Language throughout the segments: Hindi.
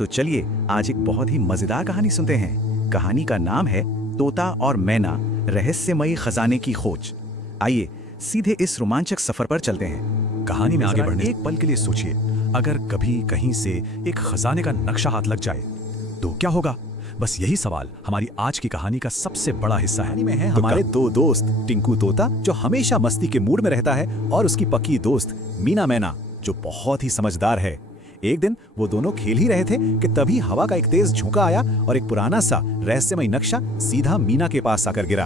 तो चलिए आज एक बहुत ही मजेदार कहानी सुनते हैं। कहानी का नाम है तोता और मैना, रहस्यमयी खजाने की खोज। आइए सीधे इस रोमांचक सफर पर चलते हैं। कहानी में आगे बढ़ने एक पल के लिए सोचिए, अगर कभी कहीं से एक खजाने का नक्शा हाथ लग जाए तो क्या होगा? बस यही सवाल हमारी आज की कहानी का सबसे बड़ा हिस्सा है। कहानी में है हमारे दो दोस्त, टिंकू तोता जो हमेशा मस्ती के मूड में रहता है, और उसकी पक्की दोस्त मीना मैना जो बहुत ही समझदार है। एक दिन वो दोनों खेल ही रहे थे कि तभी हवा का एक तेज झोंका आया और एक पुराना सा रहस्यमय नक्शा सीधा मीना के पास आकर गिरा।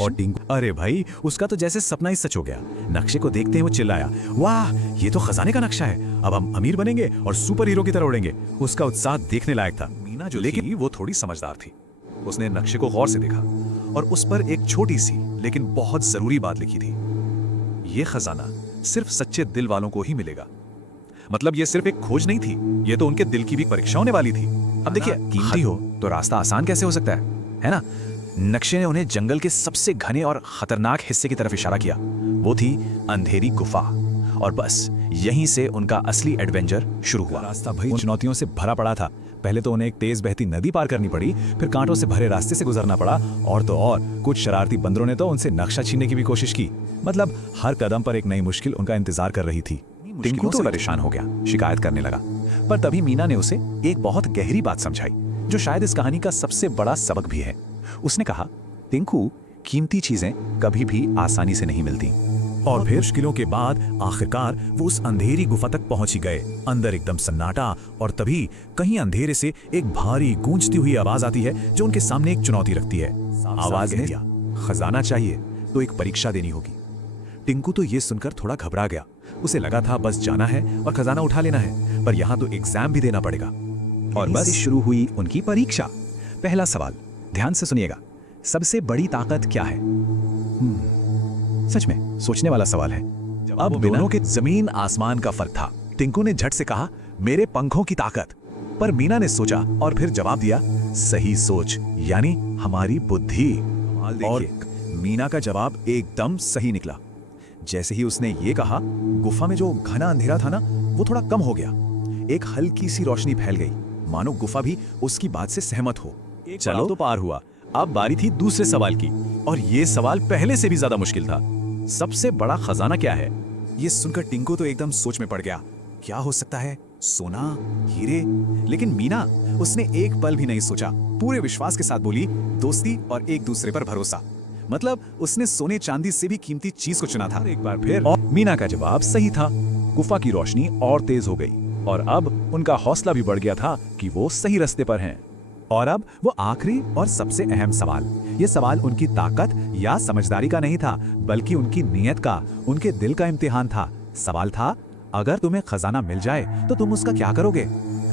और टिंकू, अरे भाई, उसका तो जैसे सपना ही सच हो गया। नक्शे को देखते ही वो चिल्लाया, वाह, ये तो खजाने का नक्शा है, अब हम अमीर बनेंगे और सुपर हीरो की तरह उड़ेंगे। उसका उत्साह देखने लायक था। मीना जो लेकिन वो थोड़ी समझदार थी। उसने नक्शे को गौर से देखा और उस पर एक छोटी सी लेकिन बहुत जरूरी बात लिखी थी। ये खजाना सिर्फ सच्चे दिल वालों को ही मिलेगा। मतलब ये सिर्फ एक खोज नहीं थी, ये तो उनके दिल की भी परीक्षा होने वाली थी। अब देखिए, कीमती हो तो रास्ता आसान कैसे हो सकता है ना? नक्शे ने उन्हें जंगल के सबसे घने और खतरनाक हिस्से की तरफ इशारा किया। वो थी अंधेरी गुफा, और बस यहीं से उनका असली एडवेंचर शुरू हुआ। रास्ता भाई चुनौतियों से भरा पड़ा था। पहले तो उन्हें एक तेज बहती नदी पार करनी पड़ी, फिर कांटों से भरे रास्ते से गुजरना पड़ा, और तो और कुछ शरारती बंदरों ने तो उनसे नक्शा छीनने की भी कोशिश की। मतलब हर कदम पर एक नई मुश्किल उनका इंतजार कर रही थी। टिंकू तो परेशान हो गया, शिकायत करने लगा, पर तभी मीना ने उसे एक बहुत गहरी बात समझाई, जो शायद इस कहानी का सबसे बड़ा सबक भी है। उसने कहा, टिंकू, कीमती चीजें कभी भी आसानी से नहीं मिलती। और फिर मुश्किलों के बाद आखिरकार वो उस अंधेरी गुफा तक पहुंच ही गए। अंदर एकदम सन्नाटा, और तभी कहीं अंधेरे से एक भारी गूंजती हुई आवाज आती है जो उनके सामने एक चुनौती रखती है। आवाज ने दिया, खजाना चाहिए तो एक परीक्षा देनी होगी। टिंकू तो ये सुनकर थोड़ा घबरा गया। उसे लगा था बस जाना है और खजाना उठा लेना है, पर यहाँ तो एग्जाम भी देना पड़ेगा। और बस शुरू हुई उनकी परीक्षा। पहला सवाल, ध्यान से सुनिएगा, सबसे बड़ी ताकत क्या है? सच में सोचने वाला सवाल है। अब दोनों के जमीन आसमान का फर्क था। टिंकू ने झट से कहा, मेरे पंखों की ताकत। पर मीना ने सोचा और फिर जवाब दिया, सही सोच, यानी हमारी बुद्धि। और मीना का जवाब एकदम सही निकला। जैसे ही उसने ये कहा, गुफा में जो घना अंधेरा था ना, वो थोड़ा कम हो गया। एक हल्की सी रोशनी फैल गई, मानो गुफा भी उसकी बात से सहमत हो। चलो तो पार हुआ। अब बारी थी दूसरे सवाल की, और ये सवाल पहले से भी ज्यादा मुश्किल था। सबसे बड़ा खजाना क्या है? ये सुनकर टिंकू तो एकदम सोच में पड़ गया। क्या हो सकता है? सोना, हीरे? लेकिन मीना, उसने एक पल भी नहीं सोचा, पूरे विश्वास के साथ बोली, दोस्ती और एक दूसरे पर भरोसा। मतलब उसने सोने चांदी से भी कीमती चीज को चुना था। एक बार फिर और मीना का जवाब सही था। गुफा की रोशनी और तेज हो गई, और अब उनका हौसला भी बढ़ गया था कि वो सही रास्ते पर हैं। और अब वो आखिरी और सबसे अहम सवाल। ये सवाल उनकी ताकत या समझदारी का नहीं था, बल्कि उनकी नीयत का, उनके दिल का इम्तिहान था। सवाल था, अगर तुम्हें खजाना मिल जाए तो तुम उसका क्या करोगे?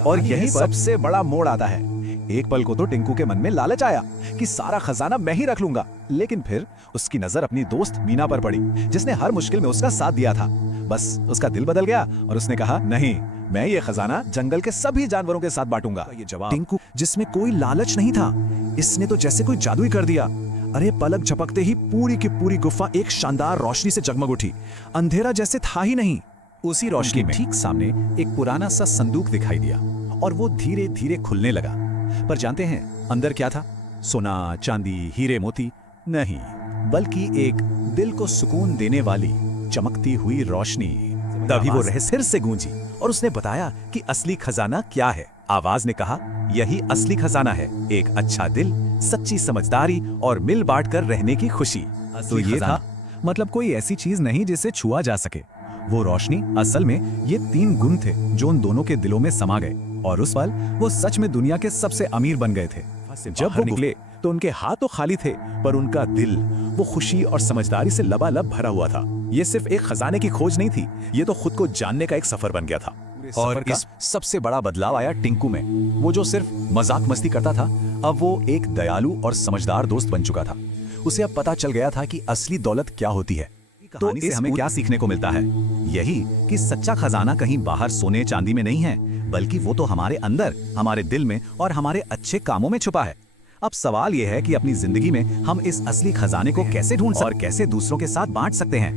और यही सबसे बड़ा मोड़ आता है। एक पल को तो टिंकू के मन में लालच आया कि सारा खजाना मैं ही रख लूंगा, लेकिन फिर उसकी नजर अपनी दोस्त मीना पर पड़ी, जिसने हर मुश्किल में उसका साथ दिया था। बस उसका दिल बदल गया और उसने कहा, नहीं, मैं ये खजाना जंगल के सभी जानवरों के साथ बांटूंगा। ये जवाब टिंकू, जिसमें कोई लालच नहीं था, इसने तो जैसे कोई जादू ही कर दिया। अरे पलक झपकते ही पूरी की पूरी गुफा एक शानदार रोशनी से जगमग उठी। अंधेरा जैसे था ही नहीं। उसी रोशनी में ठीक सामने एक पुराना सा संदूक दिखाई दिया, और वो धीरे धीरे खुलने लगा। पर जानते हैं अंदर क्या था? सोना, चांदी, हीरे मोती नहीं, बल्कि एक दिल को सुकून देने वाली चमकती हुई रोशनी। तभी वो रहस्य फिर से गूंजी, और उसने बताया कि असली खजाना क्या है। आवाज ने कहा, यही असली खजाना है, एक अच्छा दिल, सच्ची समझदारी और मिल बांट कर रहने की खुशी। तो ये था, मतलब कोई ऐसी चीज नहीं जिसे छुआ जा सके। वो रोशनी, असल में ये 3 गुण थे जो उन दोनों के दिलों में समा गए, और उस पल वो सच में दुनिया के सबसे अमीर बन गए थे। जब वो निकले तो उनके हाथ तो खाली थे, पर उनका दिल वो खुशी और समझदारी से लबालब भरा हुआ था। ये सिर्फ एक खजाने की खोज नहीं थी, ये तो खुद को जानने का एक सफर बन गया था। और इस सबसे बड़ा बदलाव आया टिंकू में। वो जो सिर्फ मजाक मस्ती करता था, अब वो एक दयालु और समझदार दोस्त बन चुका था। उसे अब पता चल गया था कि असली दौलत क्या होती है। तो इससे हमें क्या सीखने को मिलता है? यही कि सच्चा खजाना कहीं बाहर सोने चांदी में नहीं है, बल्कि वो तो हमारे अंदर, हमारे दिल में और हमारे अच्छे कामों में छुपा है। अब सवाल यह है कि अपनी जिंदगी में हम इस असली खजाने को कैसे ढूंढ सकते हैं और कैसे दूसरों के साथ बांट सकते हैं।